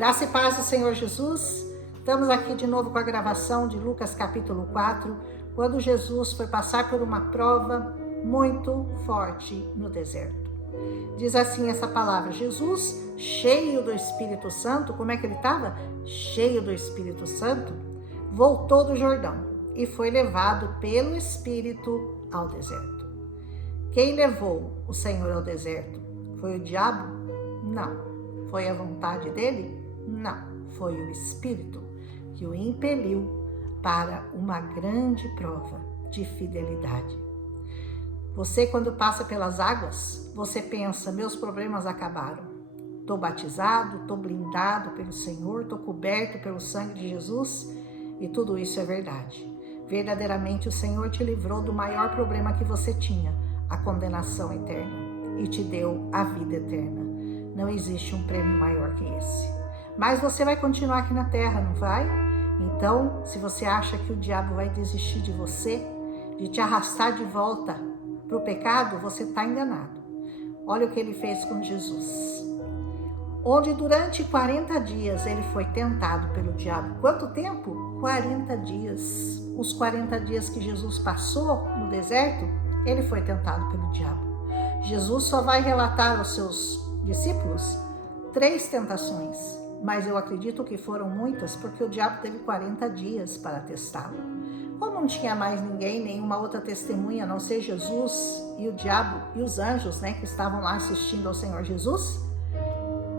Graça e paz do Senhor Jesus. Estamos aqui de novo com a gravação de Lucas capítulo 4, quando Jesus foi passar por uma prova muito forte no deserto. Diz assim essa palavra: Jesus, cheio do Espírito Santo, como é que ele estava? Cheio do Espírito Santo, voltou do Jordão e foi levado pelo Espírito ao deserto. Quem levou o Senhor ao deserto? Foi o diabo? Não. Foi a vontade dele? Não. Foi o Espírito que o impeliu para uma grande prova de fidelidade. Você, quando passa pelas águas, você pensa: meus problemas acabaram. Estou batizado, estou blindado pelo Senhor, estou coberto pelo sangue de Jesus, e tudo isso é verdade. Verdadeiramente o Senhor te livrou do maior problema que você tinha, a condenação eterna, e te deu a vida eterna. Não existe um prêmio maior que esse. Mas você vai continuar aqui na terra, não vai? Então, se você acha que o diabo vai desistir de você, de te arrastar de volta para o pecado, você está enganado. Olha o que ele fez com Jesus. Onde durante 40 dias ele foi tentado pelo diabo. Quanto tempo? 40 dias. Os 40 dias que Jesus passou no deserto, ele foi tentado pelo diabo. Jesus só vai relatar aos seus discípulos 3 tentações, mas eu acredito que foram muitas, porque o diabo teve 40 dias para testá-lo. Como não tinha mais ninguém, nenhuma outra testemunha, a não ser Jesus e o diabo e os anjos, que estavam lá assistindo ao Senhor Jesus,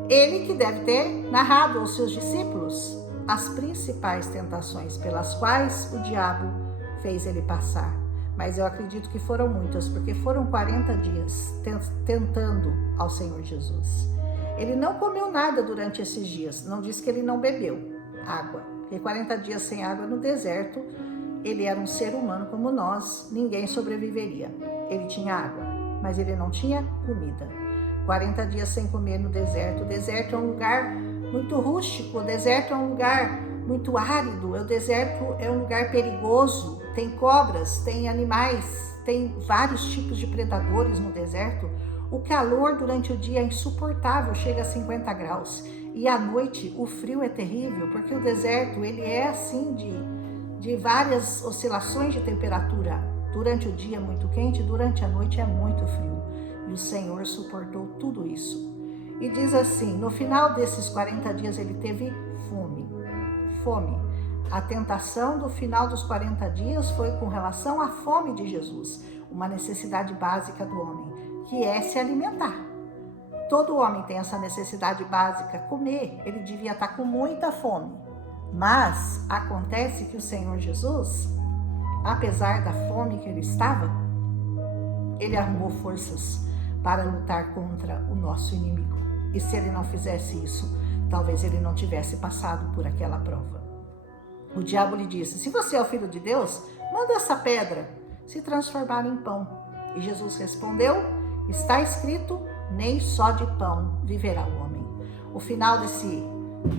ele que deve ter narrado aos seus discípulos as principais tentações pelas quais o diabo fez ele passar. Mas eu acredito que foram muitas, porque foram 40 dias tentando ao Senhor Jesus. Ele não comeu nada durante esses dias, não diz que ele não bebeu água, porque 40 dias sem água no deserto, ele era um ser humano como nós, ninguém sobreviveria. Ele tinha água, mas ele não tinha comida. 40 dias sem comer no deserto. O deserto é um lugar muito rústico, o deserto é um lugar muito árido, o deserto é um lugar perigoso, tem cobras, tem animais, tem vários tipos de predadores no deserto. O calor durante o dia é insuportável, chega a 50 graus. E à noite o frio é terrível, porque o deserto ele é assim de várias oscilações de temperatura. Durante o dia é muito quente, durante a noite é muito frio. E o Senhor suportou tudo isso. E diz assim, no final desses 40 dias ele teve fome. A tentação do final dos 40 dias foi com relação à fome de Jesus, uma necessidade básica do homem, que é se alimentar. Todo homem tem essa necessidade básica, comer. Ele devia estar com muita fome. Mas acontece que o Senhor Jesus, apesar da fome que ele estava, ele arrumou forças para lutar contra o nosso inimigo. E se ele não fizesse isso, talvez ele não tivesse passado por aquela prova. O diabo lhe disse: se você é o Filho de Deus, manda essa pedra se transformar em pão. E Jesus respondeu: está escrito, nem só de pão viverá o homem. O final desse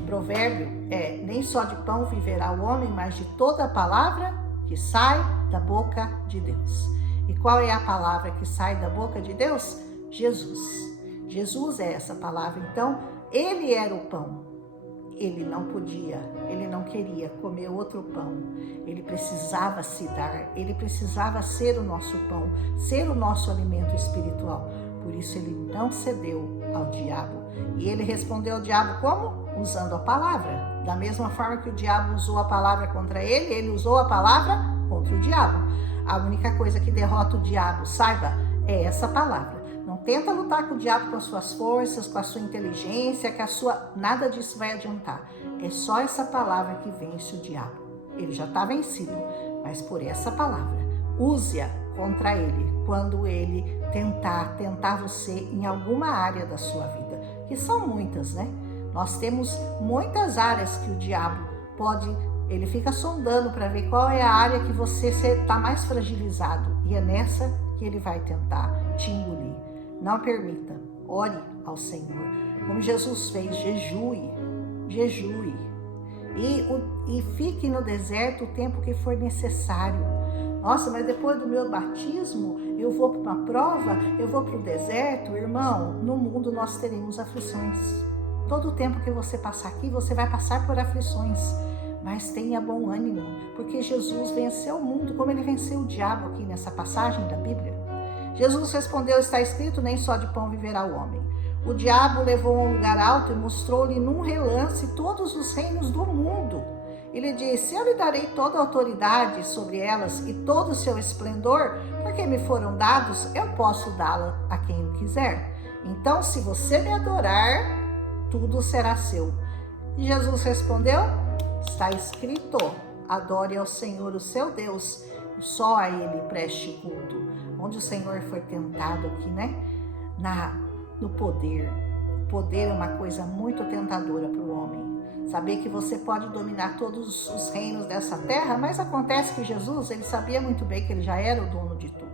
provérbio é: nem só de pão viverá o homem, mas de toda a palavra que sai da boca de Deus. E qual é a palavra que sai da boca de Deus? Jesus. Jesus é essa palavra. Então, ele era o pão. Ele não podia, ele não queria comer outro pão. Ele precisava se dar, ele precisava ser o nosso pão, ser o nosso alimento espiritual. Por isso ele não cedeu ao diabo. E ele respondeu ao diabo como? Usando a palavra. Da mesma forma que o diabo usou a palavra contra ele, ele usou a palavra contra o diabo. A única coisa que derrota o diabo, saiba, é essa palavra. Não tenta lutar com o diabo com as suas forças, com a sua inteligência, nada disso vai adiantar. É só essa palavra que vence o diabo. Ele já está vencido, mas por essa palavra, use-a contra ele quando ele tentar você em alguma área da sua vida, que são muitas, Nós temos muitas áreas que o diabo ele fica sondando para ver qual é a área que você está mais fragilizado, e é nessa que ele vai tentar te engolir. Não permita, ore ao Senhor, como Jesus fez, jejue, e fique no deserto o tempo que for necessário. Nossa, mas depois do meu batismo, eu vou para uma prova, eu vou para o deserto. Irmão, no mundo nós teremos aflições. Todo o tempo que você passar aqui, você vai passar por aflições. Mas tenha bom ânimo, porque Jesus venceu o mundo como ele venceu o diabo aqui nessa passagem da Bíblia. Jesus respondeu, está escrito, nem só de pão viverá o homem. O diabo levou a um lugar alto e mostrou-lhe num relance todos os reinos do mundo. Ele disse, eu lhe darei toda a autoridade sobre elas e todo o seu esplendor, porque me foram dados, eu posso dá-la a quem eu quiser. Então, se você me adorar, tudo será seu. E Jesus respondeu, está escrito, adore ao Senhor o seu Deus, e só a ele preste culto. Onde o Senhor foi tentado aqui, né? No poder. O poder é uma coisa muito tentadora para o homem. Saber que você pode dominar todos os reinos dessa terra, mas acontece que Jesus, ele sabia muito bem que ele já era o dono de tudo.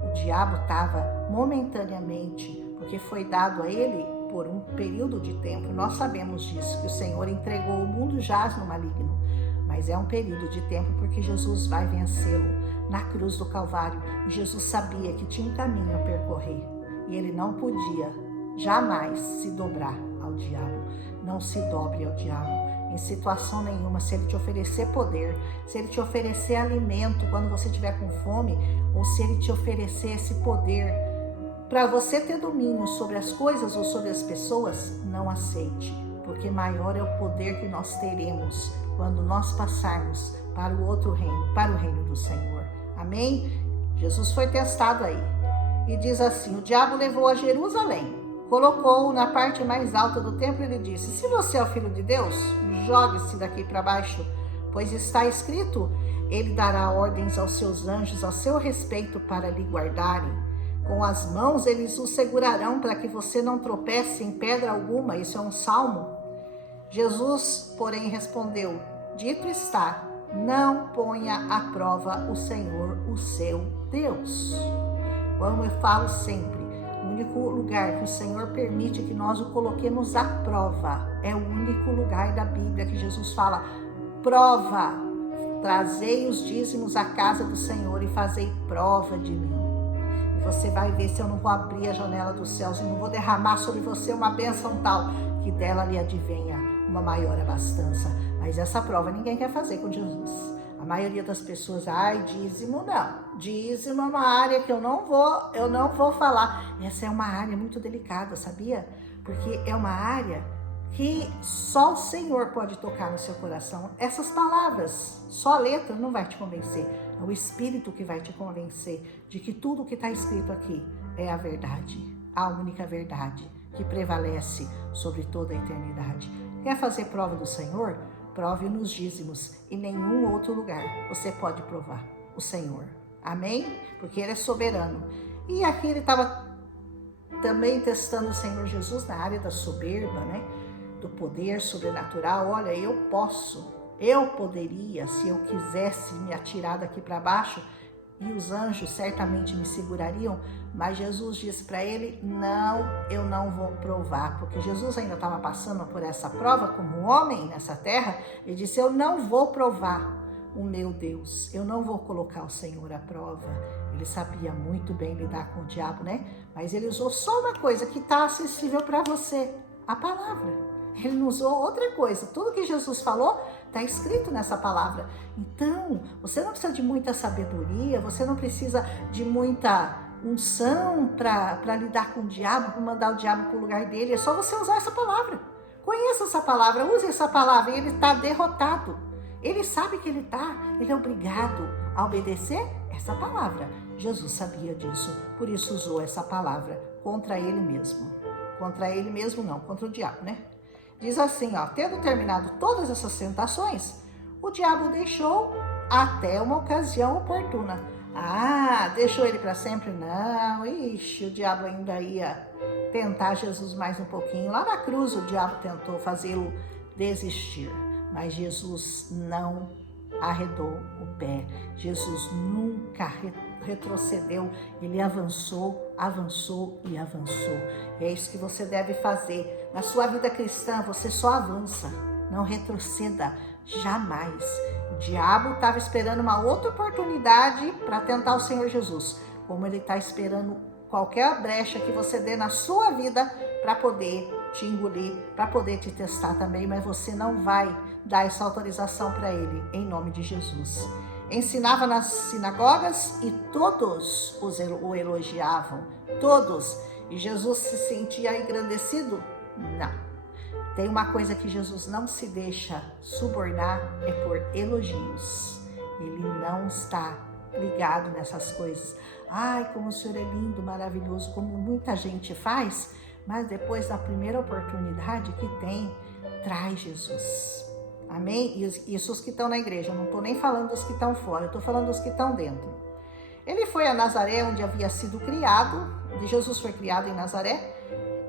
O diabo estava momentaneamente, porque foi dado a ele por um período de tempo. Nós sabemos disso, que o Senhor entregou o mundo jaz no maligno. Mas é um período de tempo porque Jesus vai vencê-lo na cruz do Calvário. E Jesus sabia que tinha um caminho a percorrer. E ele não podia jamais se dobrar ao diabo. Não se dobre ao diabo em situação nenhuma. Se ele te oferecer poder, se ele te oferecer alimento quando você estiver com fome, ou se ele te oferecer esse poder para você ter domínio sobre as coisas ou sobre as pessoas, não aceite, porque maior é o poder que nós teremos quando nós passarmos para o outro reino, para o reino do Senhor. Amém? Jesus foi testado aí. E diz assim, o diabo levou a Jerusalém, colocou-o na parte mais alta do templo e lhe disse, se você é o Filho de Deus, jogue-se daqui para baixo, pois está escrito, ele dará ordens aos seus anjos a seu respeito para lhe guardarem. Com as mãos eles o segurarão para que você não tropece em pedra alguma. Isso é um salmo. Jesus, porém, respondeu, dito está, não ponha à prova o Senhor, o seu Deus. Como eu falo sempre, o único lugar que o Senhor permite que nós o coloquemos à prova é o único lugar da Bíblia que Jesus fala, prova, trazei os dízimos à casa do Senhor e fazei prova de mim. E você vai ver se eu não vou abrir a janela dos céus e não vou derramar sobre você uma bênção tal que dela lhe advenha uma maior abastança. Mas essa prova ninguém quer fazer com Jesus. A maioria das pessoas, dízimo não. Dízimo é uma área que eu não vou falar. Essa é uma área muito delicada, sabia? Porque é uma área que só o Senhor pode tocar no seu coração. Essas palavras, só a letra não vai te convencer. É o Espírito que vai te convencer de que tudo que está escrito aqui é a verdade. A única verdade que prevalece sobre toda a eternidade. Quer fazer prova do Senhor? Prove nos dízimos. Em nenhum outro lugar você pode provar o Senhor. Amém? Porque Ele é soberano. E aqui ele estava também testando o Senhor Jesus na área da soberba, né? Do poder sobrenatural. Olha, eu poderia, se eu quisesse me atirar daqui para baixo, e os anjos certamente me segurariam, mas Jesus disse para ele, não, eu não vou provar, porque Jesus ainda estava passando por essa prova como homem nessa terra. Ele disse, eu não vou provar o meu Deus, eu não vou colocar o Senhor à prova. Ele sabia muito bem lidar com o diabo, né? Mas ele usou só uma coisa que está acessível para você, a palavra. Ele não usou outra coisa. Tudo que Jesus falou está escrito nessa palavra. Então, você não precisa de muita sabedoria, você não precisa de muita unção para lidar com o diabo, para mandar o diabo para o lugar dele. É só você usar essa palavra. Conheça essa palavra, use essa palavra e ele está derrotado. Ele sabe que ele é obrigado a obedecer essa palavra. Jesus sabia disso, por isso usou essa palavra contra ele mesmo. Contra ele mesmo não, contra o diabo, né? Diz assim, tendo terminado todas essas tentações, o diabo deixou até uma ocasião oportuna. Deixou ele para sempre? Não, o diabo ainda ia tentar Jesus mais um pouquinho. Lá na cruz o diabo tentou fazê-lo desistir, mas Jesus não arredou o pé. Jesus nunca retrocedeu, ele avançou e avançou. E é isso que você deve fazer. Na sua vida cristã, você só avança, não retroceda jamais. O diabo estava esperando uma outra oportunidade para tentar o Senhor Jesus, como ele está esperando qualquer brecha que você dê na sua vida para poder te engolir, para poder te testar também, mas você não vai dar essa autorização para ele, em nome de Jesus. Ensinava nas sinagogas e todos o elogiavam, todos. E Jesus se sentia engrandecido? Não. Tem uma coisa que Jesus não se deixa subornar, é por elogios. Ele não está ligado nessas coisas. Ai, como o Senhor é lindo, maravilhoso, como muita gente faz, mas depois da primeira oportunidade que tem, traz Jesus. Amém? Isso os que estão na igreja, eu não estou nem falando dos que estão fora, eu estou falando dos que estão dentro. Ele foi a Nazaré, onde havia sido criado, Jesus foi criado em Nazaré.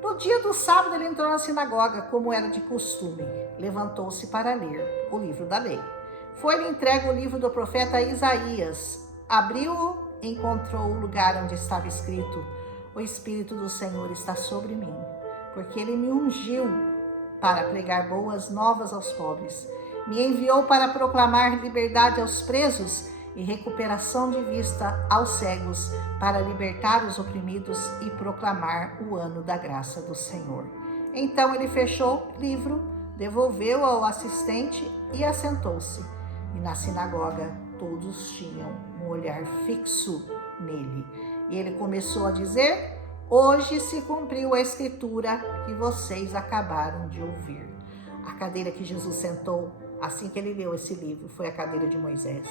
No dia do sábado ele entrou na sinagoga, como era de costume. Levantou-se para ler o livro da lei. Foi-lhe entregue o livro do profeta Isaías. Abriu-o, encontrou o lugar onde estava escrito: o Espírito do Senhor está sobre mim, porque ele me ungiu para pregar boas novas aos pobres. Me enviou para proclamar liberdade aos presos e recuperação de vista aos cegos, para libertar os oprimidos e proclamar o ano da graça do Senhor. Então ele fechou o livro, devolveu ao assistente e assentou-se. E na sinagoga todos tinham um olhar fixo nele. E ele começou a dizer: hoje se cumpriu a escritura que vocês acabaram de ouvir. A cadeira que Jesus sentou assim que ele leu esse livro foi a cadeira de Moisés.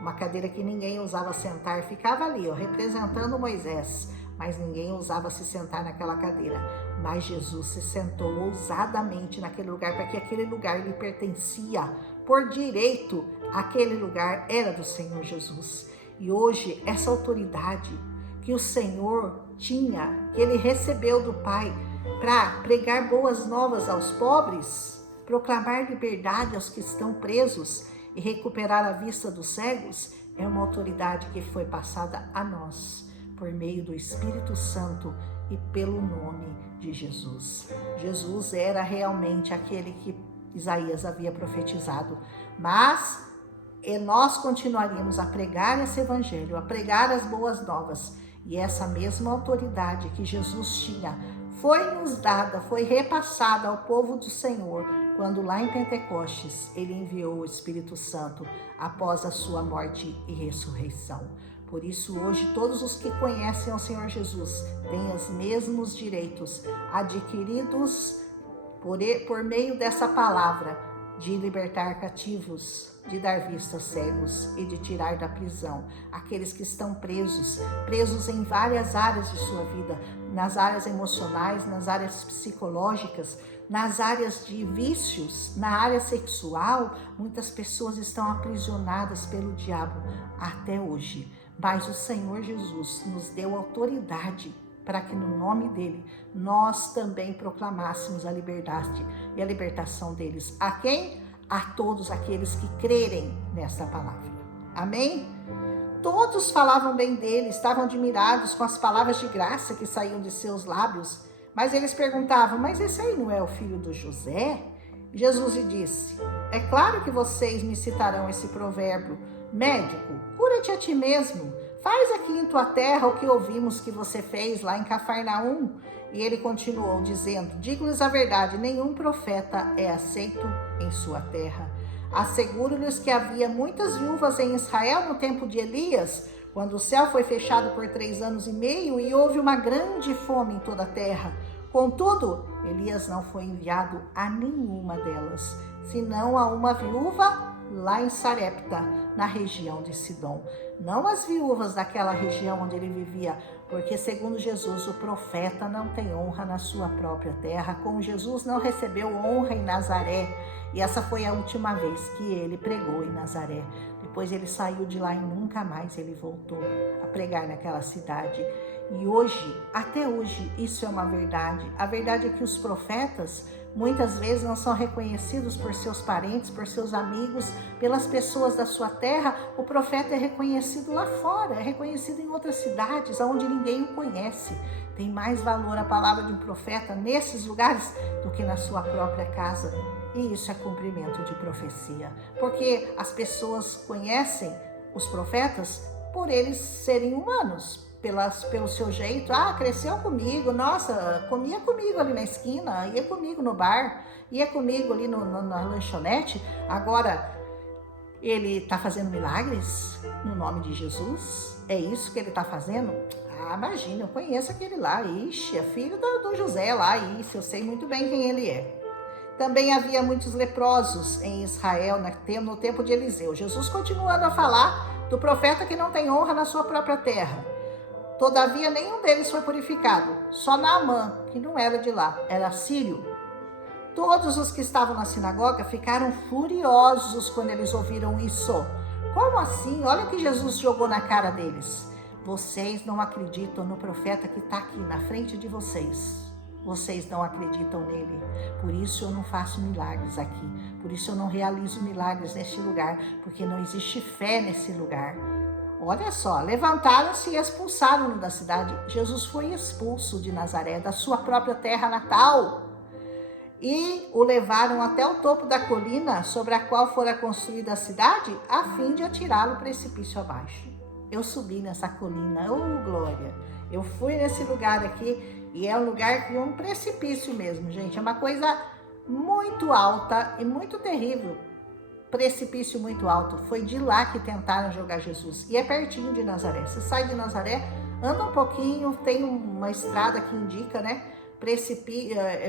Uma cadeira que ninguém ousava sentar, ficava ali, representando Moisés, mas ninguém ousava se sentar naquela cadeira. Mas Jesus se sentou ousadamente naquele lugar, porque aquele lugar lhe pertencia por direito. Aquele lugar era do Senhor Jesus. E hoje, essa autoridade que o Senhor tinha, que ele recebeu do Pai, para pregar boas novas aos pobres, proclamar liberdade aos que estão presos e recuperar a vista dos cegos, é uma autoridade que foi passada a nós, por meio do Espírito Santo e pelo nome de Jesus. Jesus era realmente aquele que Isaías havia profetizado, mas nós continuaríamos a pregar esse evangelho, a pregar as boas novas, e essa mesma autoridade que Jesus tinha foi nos dada, foi repassada ao povo do Senhor, quando lá em Pentecostes ele enviou o Espírito Santo após a sua morte e ressurreição. Por isso hoje todos os que conhecem ao Senhor Jesus têm os mesmos direitos adquiridos por meio dessa palavra, de libertar cativos, de dar vista a cegos e de tirar da prisão aqueles que estão presos em várias áreas de sua vida, nas áreas emocionais, nas áreas psicológicas, nas áreas de vícios, na área sexual. Muitas pessoas estão aprisionadas pelo diabo até hoje, mas o Senhor Jesus nos deu autoridade para que no nome dele nós também proclamássemos a liberdade e a libertação deles. A quem? A todos aqueles que crerem nesta palavra. Amém? Todos falavam bem dele, estavam admirados com as palavras de graça que saíam de seus lábios, mas eles perguntavam: mas esse aí não é o filho do José? Jesus lhe disse: é claro que vocês me citarão esse provérbio: médico, cura-te a ti mesmo. Faz aqui em tua terra o que ouvimos que você fez lá em Cafarnaum. E ele continuou dizendo: digo-lhes a verdade, nenhum profeta é aceito em sua terra. Asseguro-lhes que havia muitas viúvas em Israel no tempo de Elias, quando o céu foi fechado por 3 anos e meio e houve uma grande fome em toda a terra. Contudo, Elias não foi enviado a nenhuma delas, senão a uma viúva lá em Sarepta, na região de Sidom. Não as viúvas daquela região onde ele vivia, porque segundo Jesus, o profeta não tem honra na sua própria terra, como Jesus não recebeu honra em Nazaré, e essa foi a última vez que ele pregou em Nazaré. Depois ele saiu de lá e nunca mais ele voltou a pregar naquela cidade. E hoje, até hoje, isso é uma verdade. A verdade é que os profetas muitas vezes não são reconhecidos por seus parentes, por seus amigos, pelas pessoas da sua terra. O profeta é reconhecido lá fora, é reconhecido em outras cidades, onde ninguém o conhece. Tem mais valor a palavra de um profeta nesses lugares do que na sua própria casa. E isso é cumprimento de profecia, porque as pessoas conhecem os profetas por eles serem humanos, pelo seu jeito. Ah, cresceu comigo, nossa, comia comigo ali na esquina, ia comigo no bar, ia comigo ali na lanchonete. Agora, ele está fazendo milagres no nome de Jesus? É isso que ele está fazendo? Ah, imagina, eu conheço aquele lá, ixi, é filho do José lá, isso, eu sei muito bem quem ele é. Também havia muitos leprosos em Israel no tempo de Eliseu. Jesus continuando a falar do profeta que não tem honra na sua própria terra. Todavia, nenhum deles foi purificado, só Naamã, que não era de lá, era sírio. Todos os que estavam na sinagoga ficaram furiosos quando eles ouviram isso. Como assim? Olha o que Jesus jogou na cara deles. Vocês não acreditam no profeta que está aqui na frente de vocês. Vocês não acreditam nele. Por isso eu não faço milagres aqui. Por isso eu não realizo milagres neste lugar. Porque não existe fé nesse lugar. Olha só, levantaram-se e expulsaram-no da cidade. Jesus foi expulso de Nazaré, da sua própria terra natal. E o levaram até o topo da colina sobre a qual fora construída a cidade, a fim de atirá-lo precipício abaixo. Eu subi nessa colina, oh glória! Eu fui nesse lugar aqui e é um lugar de um precipício mesmo, gente. É uma coisa muito alta e muito terrível. Precipício muito alto. Foi de lá que tentaram jogar Jesus. E é pertinho de Nazaré. Você sai de Nazaré, anda um pouquinho, tem uma estrada que indica, né?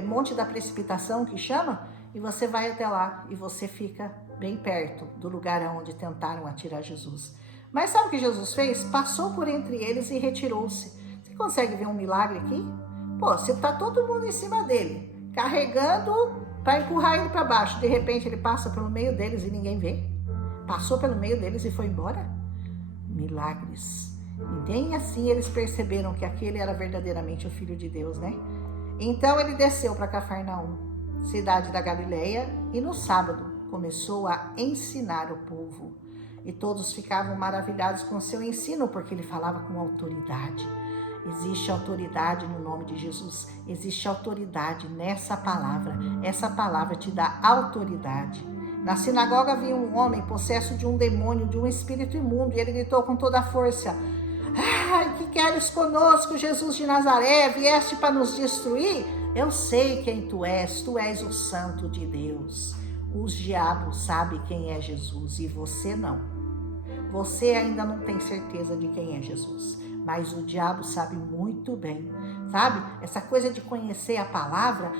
Monte da Precipitação que chama, e você vai até lá e você fica bem perto do lugar onde tentaram atirar Jesus. Mas sabe o que Jesus fez? Passou por entre eles e retirou-se. Você consegue ver um milagre aqui? Pô, você tá todo mundo em cima dele, carregando para empurrar ele para baixo. De repente ele passa pelo meio deles e ninguém vê. Passou pelo meio deles e foi embora. Milagres. E nem assim eles perceberam que aquele era verdadeiramente o Filho de Deus, né? Então ele desceu para Cafarnaum, cidade da Galileia, e no sábado começou a ensinar o povo. E todos ficavam maravilhados com seu ensino, porque ele falava com autoridade. Existe autoridade no nome de Jesus, existe autoridade nessa palavra. Essa palavra te dá autoridade. Na sinagoga havia um homem possesso de um demônio, de um espírito imundo, e ele gritou com toda a força: "Ai, que queres conosco, Jesus de Nazaré? Vieste para nos destruir? Eu sei quem tu és o Santo de Deus." Os diabos sabem quem é Jesus e você não. Você ainda não tem certeza de quem é Jesus, mas o diabo sabe muito bem, sabe? Essa coisa de conhecer a palavra,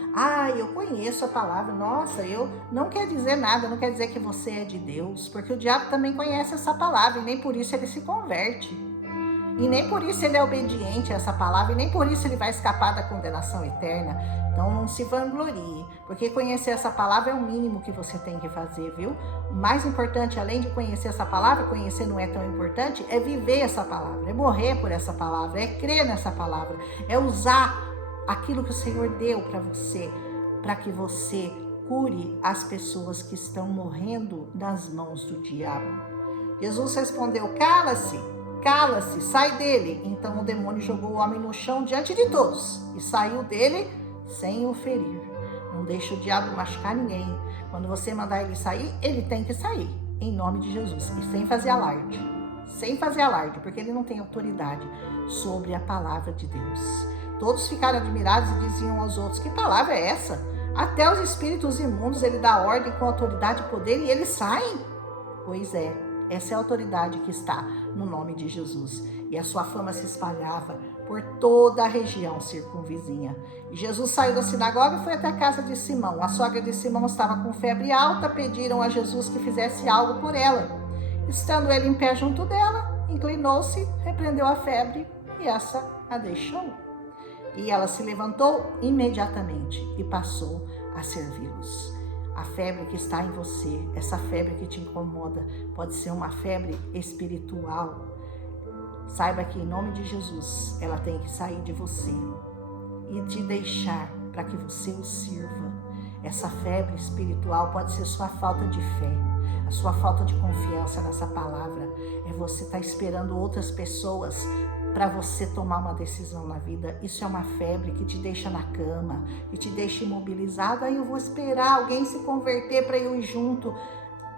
eu conheço a palavra, nossa, eu não quer dizer nada, não quer dizer que você é de Deus, porque o diabo também conhece essa palavra e nem por isso ele se converte. E nem por isso ele é obediente a essa palavra, e nem por isso ele vai escapar da condenação eterna. Então não se vanglorie, porque conhecer essa palavra é o mínimo que você tem que fazer, viu? O mais importante, além de conhecer essa palavra, conhecer não é tão importante, é viver essa palavra, é morrer por essa palavra, é crer nessa palavra, é usar aquilo que o Senhor deu para você, para que você cure as pessoas que estão morrendo nas mãos do diabo. Jesus respondeu: Cala-se, sai dele. Então o demônio jogou o homem no chão diante de todos e saiu dele sem o ferir. Não deixa o diabo machucar ninguém. Quando você mandar ele sair, ele tem que sair, em nome de Jesus, e sem fazer alarde, porque ele não tem autoridade sobre a palavra de Deus. Todos ficaram admirados e diziam aos outros: que palavra é essa? Até os espíritos imundos ele dá ordem com autoridade e poder e eles saem? Pois é. Essa é a autoridade que está no nome de Jesus. E a sua fama se espalhava por toda a região circunvizinha. E Jesus saiu da sinagoga e foi até a casa de Simão. A sogra de Simão estava com febre alta, pediram a Jesus que fizesse algo por ela. Estando ele em pé junto dela, inclinou-se, repreendeu a febre e essa a deixou. E ela se levantou imediatamente e passou a servi-los. A febre que está em você, essa febre que te incomoda, pode ser uma febre espiritual. Saiba que em nome de Jesus, ela tem que sair de você e te deixar para que você o sirva. Essa febre espiritual pode ser sua falta de fé, a sua falta de confiança nessa palavra. É você estar esperando outras pessoas para você tomar uma decisão na vida. Isso é uma febre que te deixa na cama, que te deixa imobilizado. Aí eu vou esperar alguém se converter para eu ir junto.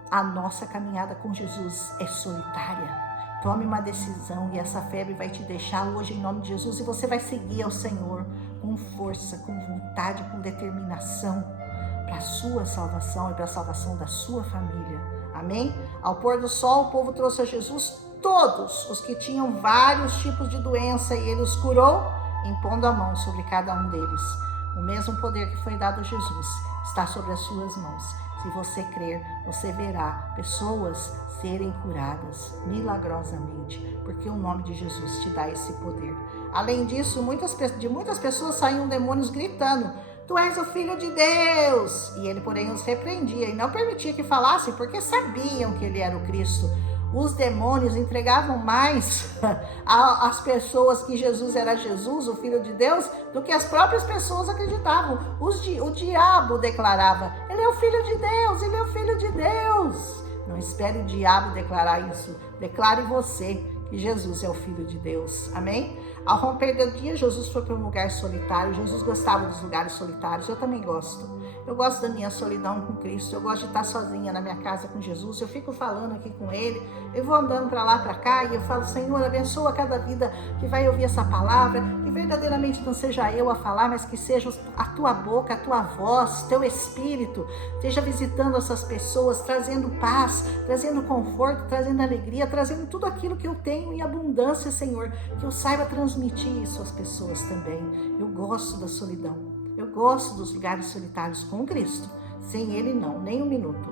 A nossa caminhada com Jesus é solitária. Tome uma decisão e essa febre vai te deixar hoje em nome de Jesus e você vai seguir ao Senhor com força, com vontade, com determinação para a sua salvação e para a salvação da sua família. Amém? Ao pôr do sol, o povo trouxe a Jesus todos os que tinham vários tipos de doença e ele os curou, impondo a mão sobre cada um deles. O mesmo poder que foi dado a Jesus está sobre as suas mãos. Se você crer, você verá pessoas serem curadas milagrosamente, porque o nome de Jesus te dá esse poder. Além disso, de muitas pessoas saíam demônios gritando: Tu és o Filho de Deus! E ele, porém, os repreendia e não permitia que falassem, porque sabiam que ele era o Cristo. Os demônios entregavam mais às pessoas que Jesus era Jesus, o Filho de Deus, do que as próprias pessoas acreditavam. O diabo declarava: Ele é o Filho de Deus, Ele é o Filho de Deus. Não espere o diabo declarar isso. Declare você que Jesus é o Filho de Deus. Amém? Ao romper do dia, Jesus foi para um lugar solitário. Jesus gostava dos lugares solitários. Eu também gosto. Eu gosto da minha solidão com Cristo. Eu gosto de estar sozinha na minha casa com Jesus. Eu fico falando aqui com Ele. Eu vou andando para lá, para cá e eu falo: Senhor, abençoa cada vida que vai ouvir essa palavra. Que verdadeiramente não seja eu a falar, mas que seja a tua boca, a tua voz, teu Espírito. Esteja visitando essas pessoas, trazendo paz, trazendo conforto, trazendo alegria, trazendo tudo aquilo que eu tenho em abundância, Senhor. Que eu saiba transmitir isso às pessoas também. Eu gosto da solidão. Eu gosto dos lugares solitários com Cristo. Sem Ele não, nem um minuto.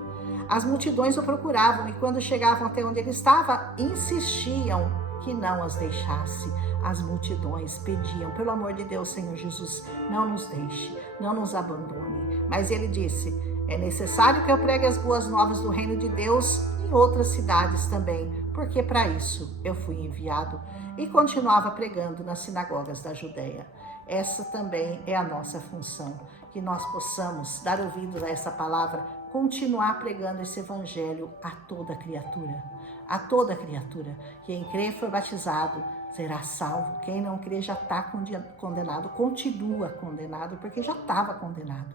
As multidões o procuravam e quando chegavam até onde ele estava, insistiam que não as deixasse. As multidões pediam: pelo amor de Deus, Senhor Jesus, não nos deixe, não nos abandone. Mas ele disse: é necessário que eu pregue as boas novas do reino de Deus em outras cidades também, porque para isso eu fui enviado. E continuava pregando nas sinagogas da Judeia. Essa também é a nossa função, que nós possamos dar ouvido a essa palavra, continuar pregando esse evangelho a toda criatura. A toda criatura. Quem crê e for batizado será salvo. Quem não crê já está condenado, continua condenado, porque já estava condenado.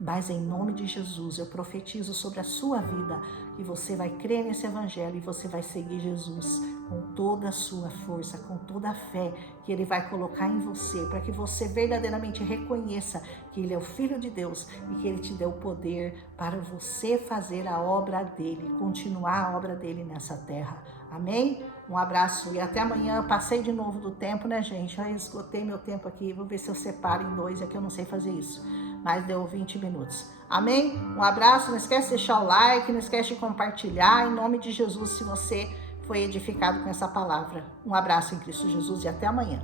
Mas em nome de Jesus, eu profetizo sobre a sua vida que você vai crer nesse evangelho e você vai seguir Jesus com toda a sua força, com toda a fé que Ele vai colocar em você, para que você verdadeiramente reconheça que Ele é o Filho de Deus e que Ele te deu o poder para você fazer a obra dEle, continuar a obra dEle nessa terra. Amém? Um abraço e até amanhã. Passei de novo do tempo, né, gente? Eu esgotei meu tempo aqui. Vou ver se eu separo em 2, é que eu não sei fazer isso. Mas deu 20 minutos. Amém? Um abraço. Não esquece de deixar o like, não esquece de compartilhar. Em nome de Jesus, se você foi edificado com essa palavra. Um abraço em Cristo Jesus e até amanhã.